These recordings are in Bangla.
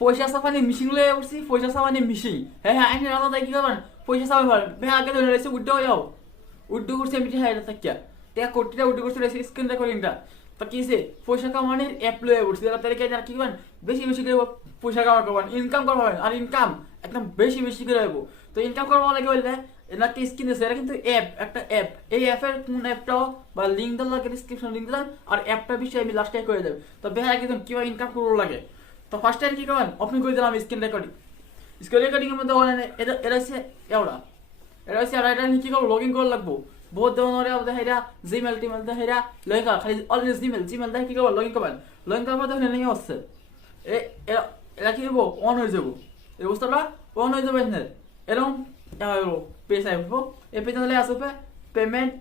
পয়সা চাপানি মিশিং লয়ে উঠছি, পয়সা চাপানি মিশিং। হ্যাঁ আইন আলাদা কি করবেন, পয়সা চাপানি পারেন। ভাই আগে ধরে রয়েছে উড্ডো হয়ে যাও, উড্ডো করছে মিটি হাইটা থাকিয়া টেকা কোটিটা উড্ডো করছে রয়েছে স্ক্রিন রেকর্ডিংটা। তা কি হয়েছে, পয়সা কামানির অ্যাপ লয়ে উঠছে। তাহলে কি কি করবেন, বেশি বেশি করে পয়সা কামার করবেন, ইনকাম করবেন। আর ইনকাম একদম বেশি বেশি করে হইব। তো ইনকাম করবো লাগে বললে এটা কি স্ক্রিন আছে, এটা কিন্তু অ্যাপ, একটা অ্যাপ। এই অ্যাপের কোন অ্যাপটাও বা লিঙ্ক দেওয়া লাগে, ডিসক্রিপশন লিঙ্ক দিলাম। আর অ্যাপটা বিষয়ে আমি লাস্টে করে দেবো। তো বেহা একদম কীভাবে ইনকাম করবো লাগে। তো ফার্স্ট টাইম কি করবেন, ওপেন করে দিলাম স্ক্রিন রেকর্ডিং। স্ক্রিন রেকর্ডিংয়ের মধ্যে এটা হচ্ছে এওড়া, এটা হচ্ছে এটা কি করবো, লগ ইন করা লাগবো। বহুত ধরনের দেখা জিমেল টিমেল দেখা লেখা খালি অলওয়েজ জিমেল জিমেল দেখে কি করবো, লগ ইন করবেন। লগ ইন করার পর দেখুন এনে হচ্ছে এরা কি করবো, অন হয়ে যাবো। এই অবস্থাটা অন হয়ে যাবে এখানে এরকম পেজ আসবো। এই পেজ তাহলে আসবে পেমেন্ট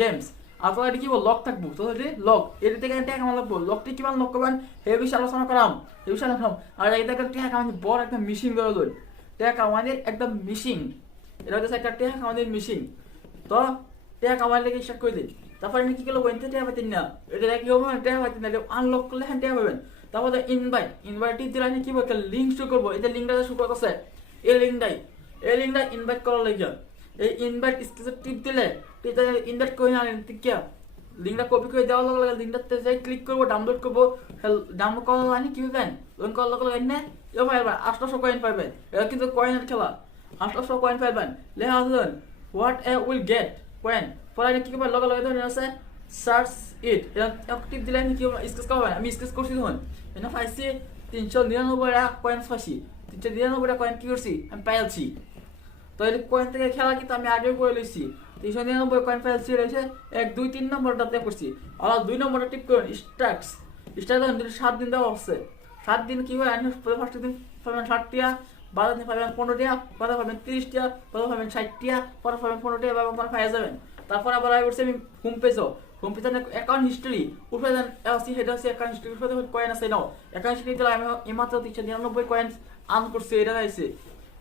গেমস। আপনার এটা কি বল, লক থাকবো। তো লক এটা থেকে টাকা কামা লাগবো। লকটি কিমান লক করবেন এই বিষয়ে আলোচনা করাম, এই বিষয়ে আলোচনা। আর এটা টাকা কামানি বড় একটা মেশিন করে লই, টাকা কামানির একদম মেশিন। এটা হচ্ছে একটা টাকা কামানির মেশিন। তো টাকা কামাই লেগে স্টার্ট করে দিন। তারপরে কি করলো বলতে টাকা পাইতেন না, এটা কি হবে টাকা পাইতেন না, আনলক করলে হ্যাঁ টাকা পাবেন। তারপরে ইনভাইট দিলে কি বলতে লিঙ্ক শুরু করবো। এটা লিঙ্কটা শুরু করছে এই লিঙ্কটাই ইনভাইট করার লাগে। এই ইনভাইট স্কেচে টিপ দিলে ইনভাইট করে আনেন কিয়া লিঙ্কটা কপি করে দেওয়ার লগে লগে লিঙ্কটাতে যাই ক্লিক করবো, ডাউনলোড করবো। ডাউনলোড করার লাগে কি পাবেন, লোন করার লগে লগে এনে এও পাইবেন 800 কয়েন পাইবেন। এটা কিন্তু কয়েনের খেলা, 800 কয়েন পাইবেন। লেখা আসলেন what a will get coin. পরে কি করবেন, লগে লগে ধরে আছে সার্চ ইট। এটা টিপ দিলে কি স্কেচ করবেন। আমি স্কেচ করছি তখন এটা পাইছি 399 কয়েন পাইছি। 399 কয়েন কি করছি আমি পাইছি। তো এই কয়েন থেকে খেলা কিন্তু আমি আগে করে লইছি। 399 কয়েন পাইছি রয়েছে 1 2 3 নম্বরটাতে করছি। আর 2 নম্বরটা টিপ করুন স্টার্টস। স্টার্ট 7 দিন দেওয়া হচ্ছে। 7 দিন কি হয়, ফার্স্ট দিন পাবেন 60 টাকা, 12 দিন পাবেন 15 টাকা, পরে পাবেন 30 টাকা, পরে পাবেন 60 টাকা, পরে পাবেন 15 টাকা এবং পরে পাই যাবেন। তারপর আবার আগে করছি আমি হোম পেজও। হোম পেজে অ্যাকাউন্ট হিস্ট্রি উপরে দেন এলসি হেড আছে অ্যাকাউন্ট হিস্ট্রি উপরে কয়েন আছে নাও। অ্যাকাউন্ট হিস্ট্রি দিলে আমি এইমাত্র 399 কয়েন আর্ন করছি। এটা আছে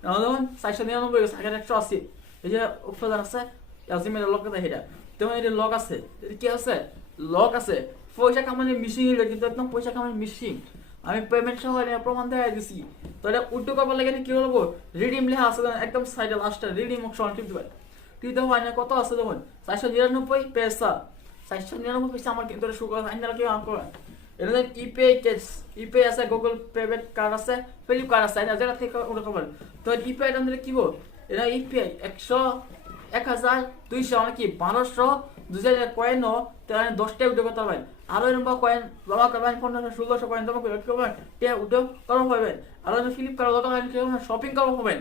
ধরুন 499 আগের 180। এই যে উপরে আছে এলসিমের লক আছে এটা। তেমন এটা লক আছে, কি আছে লক আছে। পয়সা কামানোর মিশিং হইলো কিন্তু একদম পয়সা কামানোর মিশিং। আমি পেমেন্ট সহ প্রমাণ দেখাই দিছি। তো এটা উল্টো করবার লাগে কি করবো, রিডিম লেখা আছে একদম সাইডে লাস্টে রিডিম অপশন টিপ দেবেন। টিপ দেওয়া হয় না, কত আছে দেখুন 499 পয়সা। 499 পয়সা আমার কিন্তু শুরু করা আইনারা কেউ আম করেন। এটা ইপে কেস ইপে আছে, গুগল পেমেন্ট কার্ড আছে, ফ্লিপকার্ট আছে, এটা যেটা থেকে ওটা করবেন। তো ইপে এটা দিলে কি বল, এটা ইপে 100 1200 নাকি 1200 2000 কয়েন 10টা উঠে করতে পারবেন। আরো এরকম কয়েন জমা করবেন 1500 1600 কয়েন জমা করবেন টিয়া উঠে করা পাবেন। আর ফ্লিপকার্ট লগা শপিং করা হবেন।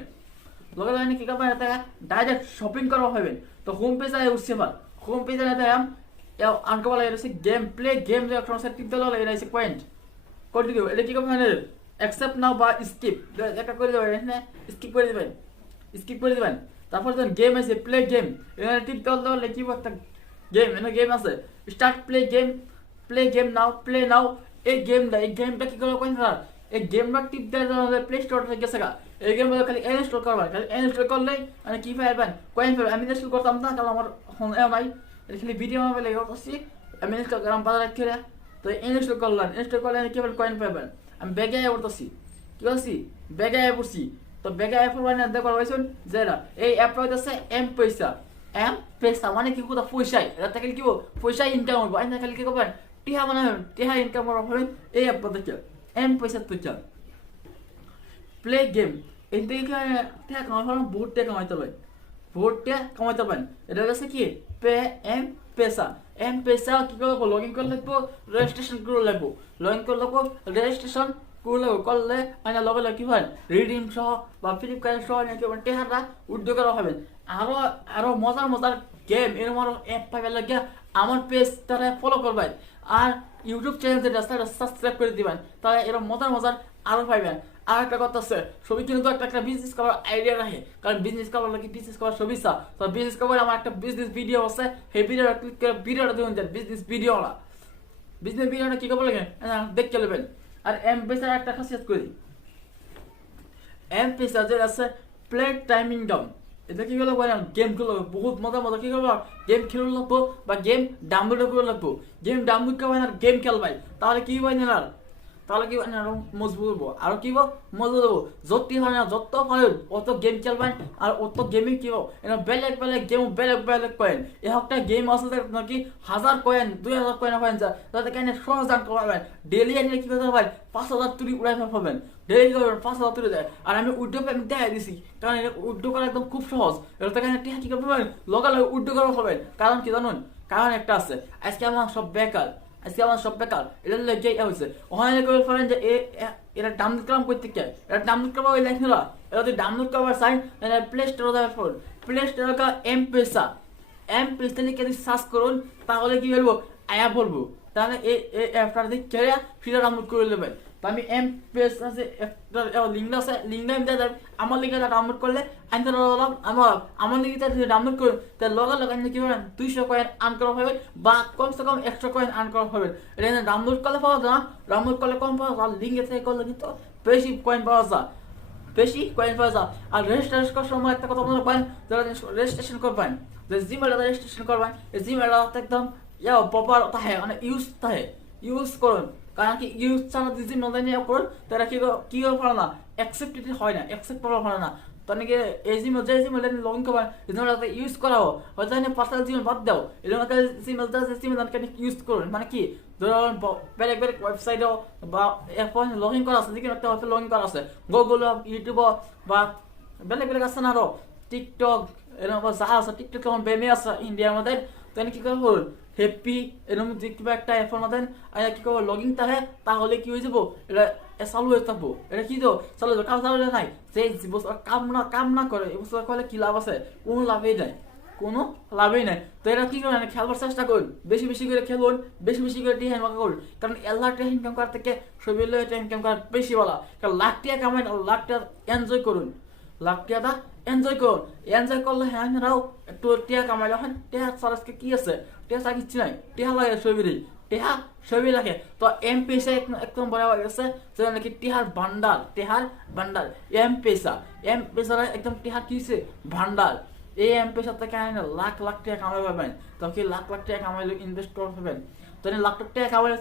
লগা কি করবেন, এটা ডাইরেক্ট শপিং করা হবেন। তো হোম পেজে উঠছে বা হোম পেজে দেখাম আনকে বলা এটা গেম প্লে গেম যে অপশন আছে টিপ দিলে এটা হচ্ছে পয়েন্ট করে দিও। এটা কি করবেন, অ্যাকসেপ্ট নাও বা স্কিপ একটা করে দেবেন, স্কিপ করে দেবেন, স্কিপ করে দেবেন। তারপর যখন গেম আছে প্লে গেম, এখানে টিপ দেওয়া কি একটা গেম, এখানে গেম আছে স্টার্ট প্লে গেম নাও প্লে নাও। এই গেমটা কি করবো কোন স্যার, এই গেমটা টিপ দেওয়া প্লে স্টোর থেকে গেছে গা। এই গেম খালি ইনস্টল করবেন, খালি ইনস্টল করলেই মানে কি পাইবেন কয়েন পাবেন। আমি ইনস্টল করতাম না কারণ আমার নাই, খালি ভিডিও আমার লেগে করছি। আমি ইনস্টল করলাম বাজার খেলে। তো ইনস্টল করলেন, ইনস্টল করলে কি কয়েন পাবেন। আমি ব্যাগে আয় পড়তেছি, কি করছি ব্যাগে আয় পড়ছি। তো ব্যাগে আয় পড়বেন দেখো পাইছেন যে এই অ্যাপটা হইতেছে এম পয়সা মানে কি কোথাও পয়সায় এটা থেকে কি পয়সা ইনকাম হবো। আইনা খালি কি করবেন টিহা বানাবেন, টিহা ইনকাম করা হবেন এই অ্যাপটা থেকে এম পয়সা তো চাল প্লে গেম। এই থেকে টিহা কামাই ফেলাম, বহুত টাকা কামাইতে পারেন, বহুত টাকা কামাইতে পারেন। এটা হচ্ছে কি এম পেসা কি করবো, লগ ইন করে লাগবো, রেজিস্ট্রেশন করে লাগবো, লগ ইন করে লাগবো, রেজিস্ট্রেশন করে লাগবো। করলে মানে লগে লগে কি হয় রিডিম সহ বা ফ্লিপকার্ট সহ টেহারা উদ্যোগ করা হবেন। আরো আরো মজার মজার গেম এরকম আরো অ্যাপ পাইবে লাগে আমার পেজ তারা ফলো করবেন। আর ইউটিউব চ্যানেল যেটা সাবস্ক্রাইব করে দিবেন, তারা এরকম মজার মজার আরো পাইবেন। আর একটা কথা আছে, সবই কিন্তু একটা বিজনেস করার আইডিয়া রাখে, কারণ বিজনেস করার লাগে বিজনেস করার সুবিধা। তো বিজনেস করার আমার একটা বিজনেস ভিডিও আছে, সেই ভিডিওটা ক্লিক করে ভিডিওটা দেখুন যান বিজনেস ভিডিওটা কি করবো লাগে দেখতে নেবেন। আর এমপেসার একটা খাসিয়াত করি, এমপেসা যে আছে প্লে টাইমিং ডাউন। এটা কি করবো গেম খেলো, বহুত মজা কি করবো গেম খেলে লাগবো বা গেম ডাউনলোড করে লাগবো। গেম ডাউনলোড করবেন আর গেম খেলবাই, তাহলে কি হয় না তাহলে কি আরো মজবুত হবো আর কি মজবুত হবো যত হয় না যত হয় অত গেম খেলবেন আর অত গেমে কি এটা বেলেগ বেলেগ গেম বেলেগ বেলেগ কয়েন এই একটা গেম আছে নাকি 1000 কয়েন 2000 কয়েন পাবেন যা তাতে কেন সহজ পাবেন ডেলি এনে কি করতে পারবেন 5000 তুলি উড়াই পাবেন ডেলি করবেন 5000 তুলি দেয় আর আমি উইড্রো পেমেন্ট দেখাই দিছি কারণ এটা উইড্রো করা একদম খুব সহজ এটা কেন কি করতে পারবেন লগালগ উইড্রো করা পাবেন কারণ কি জানুন কারণ একটা আছে আজকে আমার সব বেকার এটা লেগে হয়েছে ওখানে করে ফেলেন যে এটা ডাউনলোড করলাম করতে কে এটা ডাউনলোড করবো ওই লেখা এটা যদি ডাউনলোড করবার চাই তাহলে প্লে স্টোরে যাবে ফোন প্লে স্টোরে এমপেসা লিখে যদি সার্চ করুন তাহলে কি বলবো আয়া বলবো তাহলে এই অ্যাপটা দিয়ে কেড়ে ফিরে ডাউনলোড করে নেবেন তো আমি এমপেসা আছে লিঙ্কটা আছে লিঙ্কটা আমি দেয় আমার লিঙ্কটা ডাউনলোড করলে আমি আমার লিঙ্কটা যদি ডাউনলোড করুন তাহলে লগালগ আমি কি করবেন 200 কয়েন আর্ন করা হবে বা কমসে কম 100 কয়েন আর্ন করা হবে এটা ডাউনলোড করলে পাওয়া যায় না ডাউনলোড করলে কম পাওয়া যায় লিঙ্কে থেকে করলে কিন্তু বেশি কয়েন পাওয়া যায় আর রেজিস্ট্রেশন করার সময় একটা কথা মনে পাবেন যারা রেজিস্ট্রেশন করবেন যে জিমেলটা রেজিস্ট্রেশন করবেন এই জিমেলটা একদম প্রপার থাকে মানে ইউজ করুন কারণ কি ইউজ ছাড়া যদি নলেজ নিয়ে করুন তারা কি পারে না অ্যাকসেপ্টেড হয় না অ্যাকসেপ্ট করা পারে না তাহলে কি এই জিমেল যে জিমেল লগ ইন করবেন জিমেলটা ইউজ করাও হয়তো পার্সোনাল জিমেল বাদ দাও এরকম জিমেলটা ইউজ করুন মানে কি ধরুন বেলেগ বেলেগ ওয়েবসাইটও বা এখন লগ ইন করা আছে যেখানে একটা হয়তো লগ ইন করা আছে গুগল ইউটিউব বা বেলেগ বেলেগ আছে না আরো টিকটক এরকম যা আছে টিকটক কেমন বেমে আছে ইন্ডিয়ার মধ্যে তাহলে কি করবো হ্যাপি এরকম যে কিবা একটা অ্যাপের মধ্যে কি করবো লগ ইন তাহলে কি হয়ে যাবো এটা চালু হয়ে থাকবো এটা কি তো চালু হয়ে কাম চালু নাই যে বছর কাম না করে এই বছর করলে কি লাভ আছে কোনো লাভই নাই তো এটা কি করেন খেলবার চেষ্টা করুন বেশি বেশি করে খেলুন বেশি বেশি করে টিহা ইনকাম করুন কারণ 1 লাখ টাকা ইনকাম করার থেকে সবই ইনকাম করা বেশি ভালো কারণ লাখ টাকা কামাই লাখ টাকা এনজয় করুন এনজয় করলে হ্যাঁ একটু টিয়া কামাইলে হয় টিয়া সারাজকে কি আছে টিয়া চা কিচ্ছু নাই টিয়া লাগে ছবি লাগে তো এমপেসা একদম বড় হয়ে গেছে যেটা নাকি টিহার ভান্ডার এমপেসা একদম টিহার কিছে ভান্ডার এই এমপেসা থেকে লাখ লাখ টাকা কামাই পাবেন তো কি লাখ লাখ টাকা কামাইলে ইনভেস্ট করে পাবেন তো লাখ লাখ টাকা কামাইলে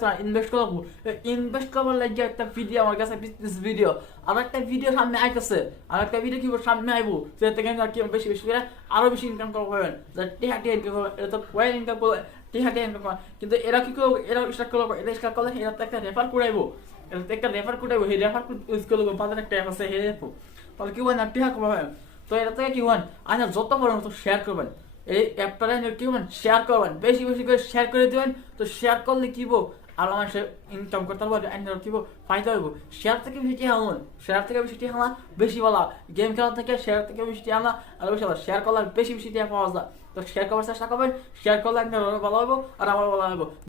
ইনভেস্ট করবার লাগে একটা ভিডিও আমার কাছে বিজনেস ভিডিও আর একটা ভিডিও সামনে আইতেছে আর একটা ভিডিও কি সামনে আইবো সেটা থেকে কি বেশি বেশি করে আরো বেশি ইনকাম করতে পারবেন টিহা ইনকাম করবেন এটা তো কয়েন ইনকাম করবে টিহা ইনকাম করবেন কিন্তু এরা কি করবো এরা স্টার্ট করবো এটা স্টার্ট করলে এরা তো একটা রেফার করাইবো সেই রেফার কোড ইউজ করবো বাজারে একটা অ্যাপ আছে সেই অ্যাপ তাহলে কি বলেন টিহা করবেন তো এটা থেকে কি হন আচ্ছা যত বড় মতো শেয়ার করবেন এই অ্যাপটা কি করবেন শেয়ার করবেন বেশি বেশি করে শেয়ার করে দেবেন তো শেয়ার করলে কি আর আমার ইনকাম করতে পারবো কি ফায়দা হইব শেয়ার থেকে বেশি হামন বেশি ভালো গেম খেলা থেকে শেয়ার থেকে বেশি হামলা আর বেশি ভালো শেয়ার করলে বেশি বেশি পাওয়া যায় তো শেয়ার করার চেষ্টা করবেন শেয়ার করলে ভালো হবো আর আমার ভালো হবো